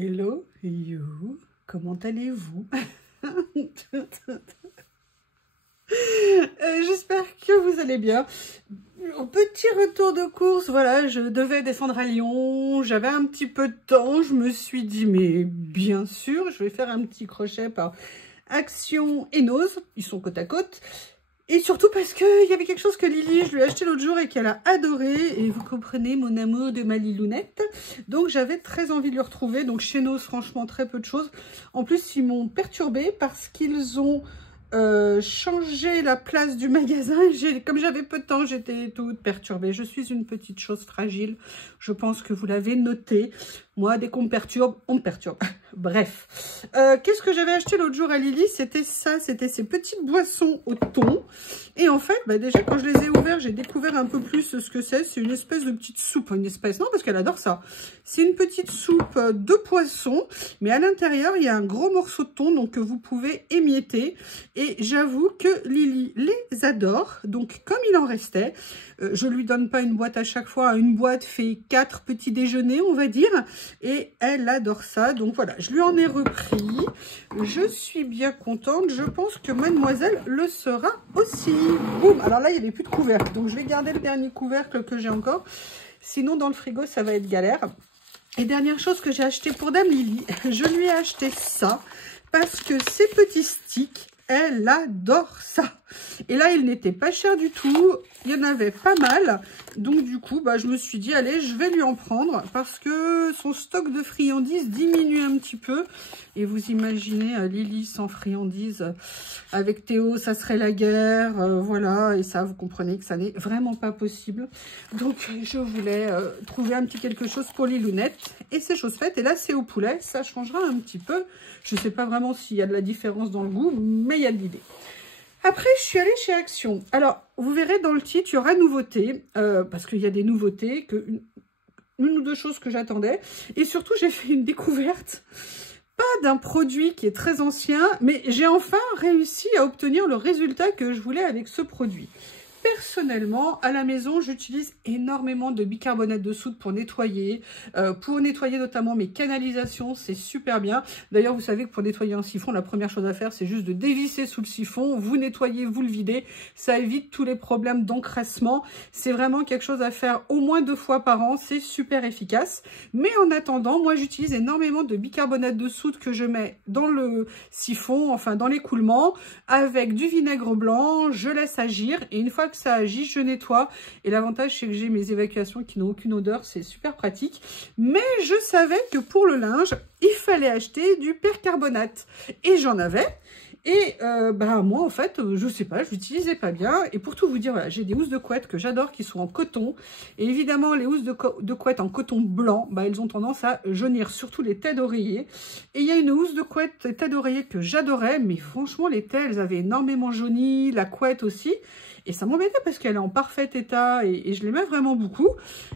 Hello, you, comment allez-vous? J'espère que vous allez bien. Petit retour de course, voilà, je devais descendre à Lyon, j'avais un petit peu de temps, je me suis dit, mais bien sûr, je vais faire un petit crochet par Action et Nose, ils sont côte à côte. Et surtout parce qu'il y avait quelque chose que Lily, je lui ai acheté l'autre jour et qu'elle a adoré. Et vous comprenez mon amour de ma Lilounette. Donc j'avais très envie de le retrouver. Donc chez Nose, franchement, très peu de choses. En plus, ils m'ont perturbée parce qu'ils ont changé la place du magasin. Comme j'avais peu de temps, j'étais toute perturbée. Je suis une petite chose fragile. Je pense que vous l'avez noté. Moi, dès qu'on me perturbe, on me perturbe. Bref. Qu'est-ce que j'avais acheté l'autre jour à Lily? C'était ça, c'était ces petites boissons au thon. Et en fait, déjà, quand je les ai ouverts, j'ai découvert un peu plus ce que c'est. C'est une espèce de petite soupe. Une espèce, non, parce qu'elle adore ça. C'est une petite soupe de poisson. Mais à l'intérieur, il y a un gros morceau de thon, donc que vous pouvez émietter. Et j'avoue que Lily les adore. Donc, comme il en restait, je lui donne pas une boîte à chaque fois. Une boîte fait 4 petits déjeuners, on va dire. Et elle adore ça. Donc voilà, je lui en ai repris. Je suis bien contente. Je pense que mademoiselle le sera aussi. Boum. Alors là, il n'y avait plus de couvercle. Donc je vais garder le dernier couvercle que j'ai encore. Sinon, dans le frigo, ça va être galère. Et dernière chose que j'ai acheté pour Dame Lily, je lui ai acheté ça. Parce que ces petits sticks, elle adore ça. Et là, il n'était pas cher du tout. Il y en avait pas mal. Donc, du coup, je me suis dit, allez, je vais lui en prendre. Parce que son stock de friandises diminue un petit peu. Et vous imaginez, Lily sans friandises, avec Théo, ça serait la guerre. Voilà, et ça, vous comprenez que ça n'est vraiment pas possible. Donc, je voulais trouver un petit quelque chose pour Lilounette. Et c'est chose faite. Et là, c'est au poulet. Ça changera un petit peu. Je ne sais pas vraiment s'il y a de la différence dans le goût, mais il y a de l'idée. Après, je suis allée chez Action. Alors, vous verrez dans le titre, il y aura nouveautés, parce qu'il y a des nouveautés, une ou deux choses que j'attendais. Et surtout, j'ai fait une découverte, pas d'un produit qui est très ancien, mais j'ai enfin réussi à obtenir le résultat que je voulais avec ce produit. Personnellement, à la maison, j'utilise énormément de bicarbonate de soude pour nettoyer notamment mes canalisations, c'est super bien. D'ailleurs, vous savez que pour nettoyer un siphon, la première chose à faire, c'est juste de dévisser sous le siphon, vous nettoyez, vous le videz, ça évite tous les problèmes d'encrassement. C'est vraiment quelque chose à faire au moins 2 fois par an, c'est super efficace. Mais en attendant, moi, j'utilise énormément de bicarbonate de soude que je mets dans le siphon, enfin dans l'écoulement, avec du vinaigre blanc, je laisse agir et une fois que ça agit, je nettoie. Et l'avantage, c'est que j'ai mes évacuations qui n'ont aucune odeur, c'est super pratique. Mais je savais que pour le linge, il fallait acheter du percarbonate. Et j'en avais. Et moi, en fait, je sais pas, je l'utilisais pas bien. Et pour tout vous dire, voilà, j'ai des housses de couette que j'adore, qui sont en coton. Et évidemment, les housses de couette en coton blanc, elles ont tendance à jaunir, surtout les têtes d'oreiller. Et il y a une housse de couette tête d'oreiller que j'adorais, mais franchement, les têtes, elles avaient énormément jauni, la couette aussi. Et ça m'embêtait parce qu'elle est en parfait état et je l'aimais vraiment beaucoup.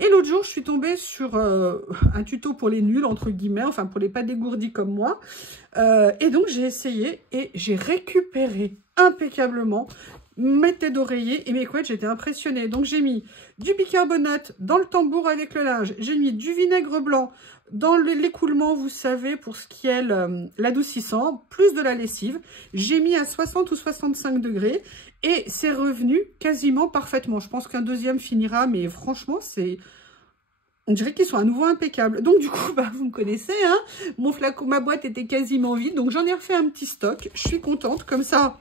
Et l'autre jour, je suis tombée sur un tuto pour les nuls, entre guillemets, enfin pour les pas dégourdis comme moi. Et donc, j'ai essayé et j'ai récupéré impeccablement mes têtes d'oreiller et mes couettes. J'étais impressionnée. Donc, j'ai mis du bicarbonate dans le tambour avec le linge. J'ai mis du vinaigre blanc dans l'écoulement, vous savez, pour ce qui est l'adoucissant, plus de la lessive. J'ai mis à 60 ou 65 degrés et c'est revenu quasiment parfaitement. Je pense qu'un deuxième finira, mais franchement, on dirait qu'ils sont à nouveau impeccables. Donc du coup, vous me connaissez, hein, mon flacon, ma boîte était quasiment vide, donc j'en ai refait un petit stock. Je suis contente, comme ça,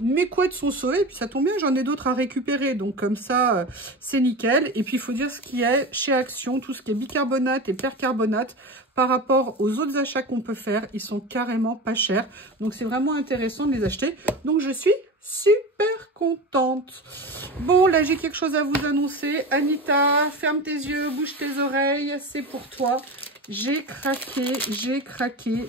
mes couettes sont sauvées, et puis ça tombe bien, j'en ai d'autres à récupérer, donc comme ça, c'est nickel. Et puis il faut dire ce qui est chez Action, tout ce qui est bicarbonate et percarbonate, par rapport aux autres achats qu'on peut faire, ils sont carrément pas chers. Donc c'est vraiment intéressant de les acheter. Donc je suis super contente. Bon, là j'ai quelque chose à vous annoncer. Anita, ferme tes yeux, bouge tes oreilles, c'est pour toi. J'ai craqué, j'ai craqué.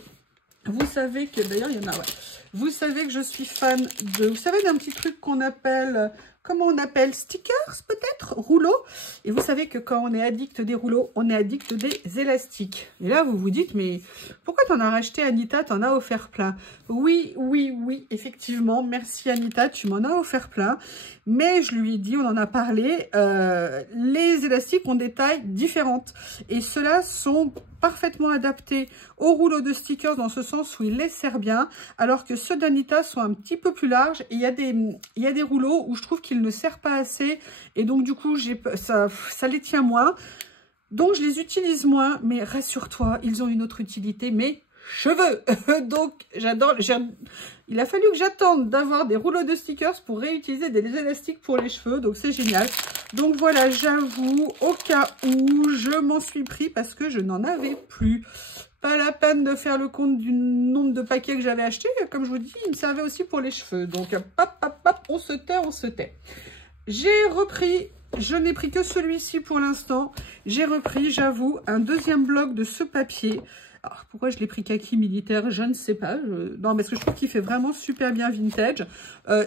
Vous savez que, d'ailleurs il y en a, ouais. Vous savez que je suis fan de, vous savez, d'un petit truc qu'on appelle, comment on appelle, stickers peut-être, rouleaux. Et vous savez que quand on est addict des rouleaux, on est addict des élastiques. Et là, vous vous dites, mais pourquoi t'en as racheté, Anita, t'en as offert plein? Oui, oui, oui, effectivement, merci Anita, tu m'en as offert plein. Mais je lui ai dit, on en a parlé, les élastiques ont des tailles différentes. Et ceux-là sont parfaitement adaptés au rouleau de stickers dans ce sens où il les serre bien, alors que ceux d'Anita sont un petit peu plus larges. Et il y a des rouleaux où je trouve qu'ils ne serrent pas assez et donc du coup ça les tient moins. Donc je les utilise moins, mais rassure-toi, ils ont une autre utilité, mes cheveux. Donc j'adore, il a fallu que j'attende d'avoir des rouleaux de stickers pour réutiliser des élastiques pour les cheveux, donc c'est génial. Donc voilà, j'avoue, au cas où, je m'en suis pris parce que je n'en avais plus. Pas la peine de faire le compte du nombre de paquets que j'avais achetés, comme je vous dis, il me servait aussi pour les cheveux. Donc pop, pop, pop, on se tait, on se tait. J'ai repris... Je n'ai pris que celui-ci pour l'instant. J'ai repris, j'avoue, un deuxième bloc de ce papier. Alors, pourquoi je l'ai pris kaki militaire, je ne sais pas. Non, parce que je trouve qu'il fait vraiment super bien vintage.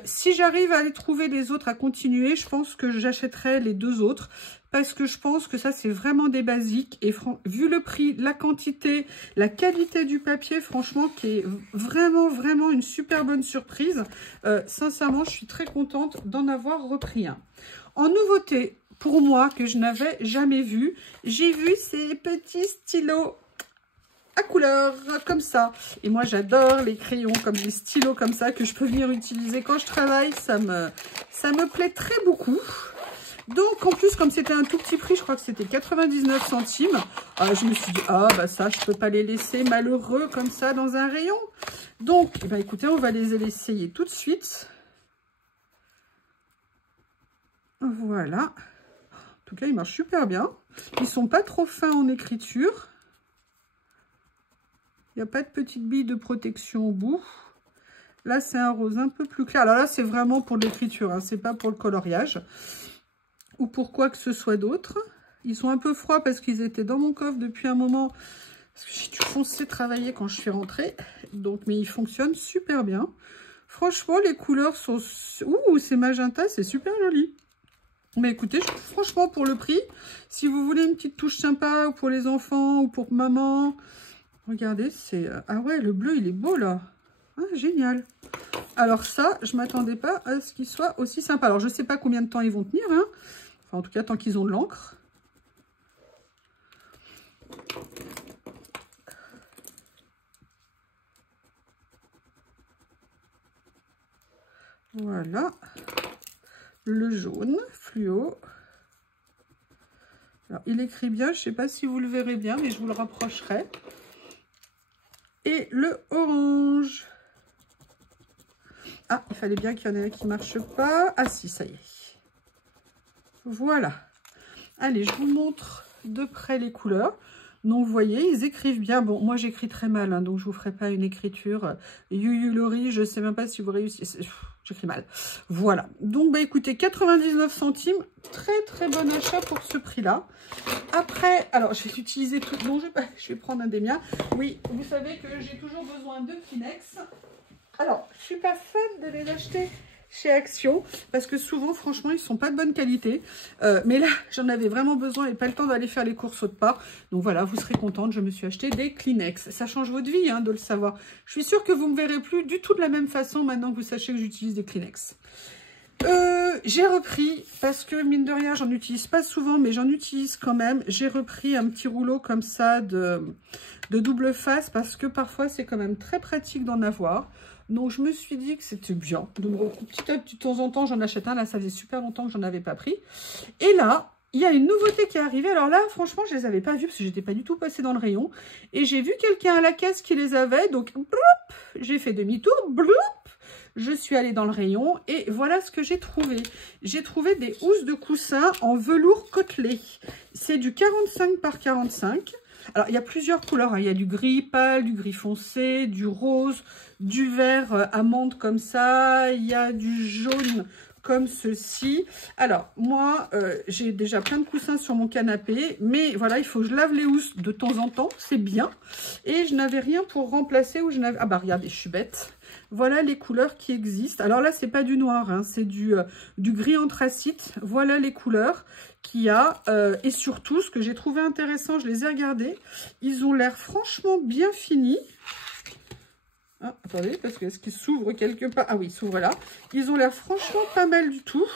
Si j'arrive à les trouver les autres à continuer, je pense que j'achèterai les deux autres. Parce que je pense que ça, c'est vraiment des basiques. Et vu le prix, la quantité, la qualité du papier, franchement, qui est vraiment, vraiment une super bonne surprise. Sincèrement, je suis très contente d'en avoir repris un. En nouveauté, pour moi, que je n'avais jamais vu, j'ai vu ces petits stylos à couleur, comme ça. Et moi, j'adore les crayons, comme les stylos comme ça, que je peux venir utiliser quand je travaille. Ça me plaît très beaucoup. Donc, en plus, comme c'était un tout petit prix, je crois que c'était 99 centimes, je me suis dit, ah, bah ça, je peux pas les laisser malheureux comme ça dans un rayon. Donc, eh ben, écoutez, on va les essayer tout de suite. Voilà. En tout cas, ils marchent super bien. Ils sont pas trop fins en écriture. Il n'y a pas de petite bille de protection au bout. Là, c'est un rose un peu plus clair. Alors là, c'est vraiment pour l'écriture, hein. C'est pas pour le coloriage. Ou pour quoi que ce soit d'autre. Ils sont un peu froids parce qu'ils étaient dans mon coffre depuis un moment. Parce que j'ai dû foncer travailler quand je suis rentrée. Donc, mais ils fonctionnent super bien. Franchement, les couleurs sont... Ouh, c'est magenta, c'est super joli. Mais écoutez, franchement, pour le prix, si vous voulez une petite touche sympa ou pour les enfants ou pour maman, regardez, c'est... Ah ouais, le bleu, il est beau, là. Ah, génial. Alors ça, je ne m'attendais pas à ce qu'il soit aussi sympa. Alors, je ne sais pas combien de temps ils vont tenir, hein. Enfin, en tout cas, tant qu'ils ont de l'encre. Voilà. Le jaune, fluo. Alors, il écrit bien, je ne sais pas si vous le verrez bien, mais je vous le rapprocherai. Et le orange. Ah, il fallait bien qu'il y en ait un qui ne marche pas. Ah si, ça y est. Voilà. Allez, je vous montre de près les couleurs. Donc, vous voyez, ils écrivent bien. Bon, moi, j'écris très mal, hein, donc je ne vous ferai pas une écriture. Lori, je ne sais même pas si vous réussissez. J'écris mal. Voilà. Donc, bah, écoutez, 99 centimes. Très, très bon achat pour ce prix-là. Après, alors, je vais utiliser tout. Bon, je vais prendre un des miens. Oui, vous savez que j'ai toujours besoin de Kleenex. Alors, je ne suis pas fan de les acheter chez Action, parce que souvent, franchement, ils ne sont pas de bonne qualité. Mais là, j'en avais vraiment besoin et pas le temps d'aller faire les courses autre part. Donc voilà, vous serez contente, je me suis acheté des Kleenex. Ça change votre vie, hein, de le savoir. Je suis sûre que vous ne me verrez plus du tout de la même façon maintenant que vous sachez que j'utilise des Kleenex. J'ai repris, parce que mine de rien, j'en utilise pas souvent, mais j'en utilise quand même. J'ai repris un petit rouleau comme ça de double face, parce que parfois, c'est quand même très pratique d'en avoir. Donc, je me suis dit que c'était bien. Donc, petit de temps en temps, j'en achète un. Là, ça faisait super longtemps que j'en avais pas pris. Et là, il y a une nouveauté qui est arrivée. Alors là, franchement, je les avais pas vus parce que j'étais pas du tout passée dans le rayon. Et j'ai vu quelqu'un à la caisse qui les avait. Donc, j'ai fait demi-tour. Je suis allée dans le rayon et voilà ce que j'ai trouvé. J'ai trouvé des housses de coussin en velours côtelé. C'est du 45 par 45. Alors, il y a plusieurs couleurs, hein. Il y a du gris pâle, du gris foncé, du rose, du vert amande comme ça. Il y a du jaune comme ceci. Alors, moi, j'ai déjà plein de coussins sur mon canapé. Mais voilà, il faut que je lave les housses de temps en temps. C'est bien. Et je n'avais rien pour remplacer. Où je n'avais... Ah bah, regardez, je suis bête. Voilà les couleurs qui existent. Alors là, c'est pas du noir, hein, c'est du gris anthracite. Voilà les couleurs qu'il y a. Et surtout, ce que j'ai trouvé intéressant, je les ai regardés. Ils ont l'air franchement bien finis. Ah, attendez, parce que est-ce qu'ils s'ouvrent quelque part? Ah oui, ils s'ouvrent là. Ils ont l'air franchement pas mal du tout.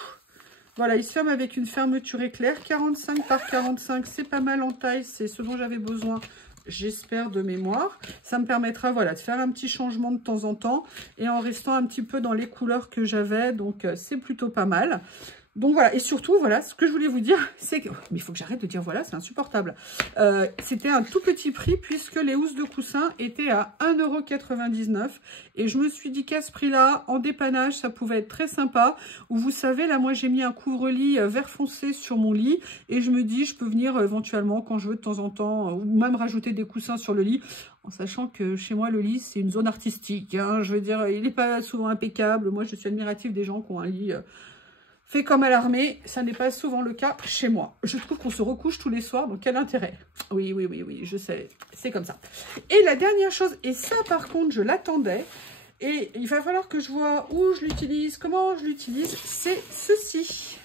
Voilà, ils se ferment avec une fermeture éclair. 45 par 45, c'est pas mal en taille. C'est ce dont j'avais besoin j'espère de mémoire. Ça me permettra, voilà, de faire un petit changement de temps en temps et en restant un petit peu dans les couleurs que j'avais. Donc, c'est plutôt pas mal. Donc voilà, et surtout, voilà, ce que je voulais vous dire, c'est que... Mais il faut que j'arrête de dire voilà, c'est insupportable. C'était un tout petit prix puisque les housses de coussin étaient à 1,99 € et je me suis dit qu'à ce prix-là, en dépannage, ça pouvait être très sympa. Ou vous savez, là, moi, j'ai mis un couvre-lit vert foncé sur mon lit et je me dis, je peux venir éventuellement quand je veux de temps en temps ou même rajouter des coussins sur le lit. En sachant que chez moi, le lit, c'est une zone artistique. Hein, je veux dire, il n'est pas souvent impeccable. Moi, je suis admirative des gens qui ont un lit... fait comme à l'armée, ça n'est pas souvent le cas chez moi. Je trouve qu'on se recouche tous les soirs, donc quel intérêt? Oui, je sais, c'est comme ça. Et la dernière chose, et ça par contre, je l'attendais, et il va falloir que je vois où je l'utilise, comment je l'utilise, c'est ceci.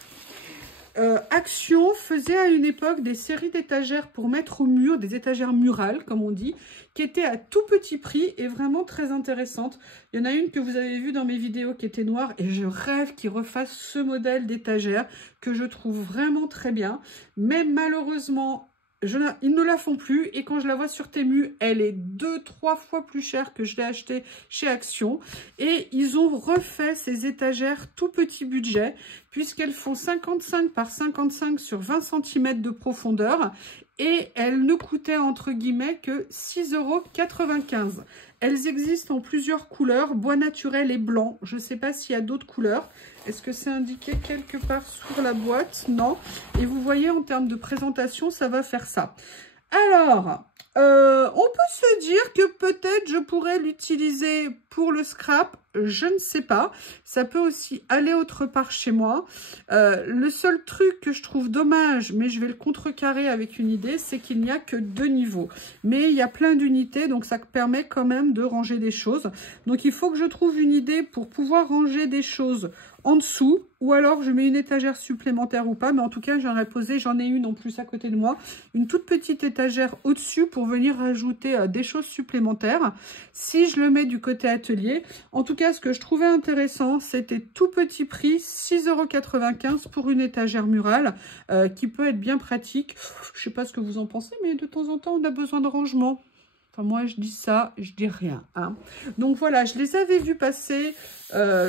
Action faisait à une époque des séries d'étagères pour mettre au mur, des étagères murales, comme on dit, qui étaient à tout petit prix et vraiment très intéressantes. Il y en a une que vous avez vue dans mes vidéos qui était noire et je rêve qu'ils refassent ce modèle d'étagère que je trouve vraiment très bien. Mais malheureusement, ils ne la font plus et quand je la vois sur Temu, elle est 2-3 fois plus chère que je l'ai achetée chez Action. Et ils ont refait ces étagères tout petit budget puisqu'elles font 55 par 55 sur 20 cm de profondeur et elles ne coûtaient entre guillemets que 6,95 €. Elles existent en plusieurs couleurs, bois naturel et blanc. Je ne sais pas s'il y a d'autres couleurs. Est-ce que c'est indiqué quelque part sur la boîte? Non. Et vous voyez, en termes de présentation, ça va faire ça. Alors, on peut se dire que peut-être je pourrais l'utiliser pour le scrap. Je ne sais pas. Ça peut aussi aller autre part chez moi. Le seul truc que je trouve dommage, mais je vais le contrecarrer avec une idée, c'est qu'il n'y a que 2 niveaux. Mais il y a plein d'unités, donc ça permet quand même de ranger des choses. Donc il faut que je trouve une idée pour pouvoir ranger des choses en dessous, ou alors je mets une étagère supplémentaire ou pas, mais en tout cas j'en ai une en plus à côté de moi, une toute petite étagère au-dessus pour venir rajouter des choses supplémentaires. Si je le mets du côté atelier, en tout cas ce que je trouvais intéressant, c'était tout petit prix, 6,95 € pour une étagère murale, qui peut être bien pratique. Je sais pas ce que vous en pensez, mais de temps en temps on a besoin de rangement. Enfin, moi, je dis ça, je dis rien. Hein. Donc voilà, je les avais vus passer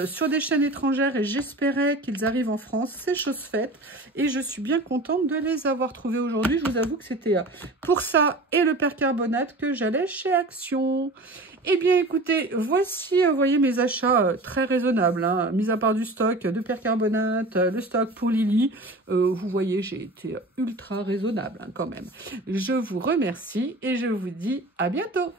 sur des chaînes étrangères et j'espérais qu'ils arrivent en France. C'est chose faite et je suis bien contente de les avoir trouvés aujourd'hui. Je vous avoue que c'était pour ça et le percarbonate que j'allais chez Action. Eh bien, écoutez, voici, vous voyez, mes achats très raisonnables. Hein, mis à part du stock de percarbonate, le stock pour Lily. Vous voyez, j'ai été ultra raisonnable hein, quand même. Je vous remercie et je vous dis à bientôt.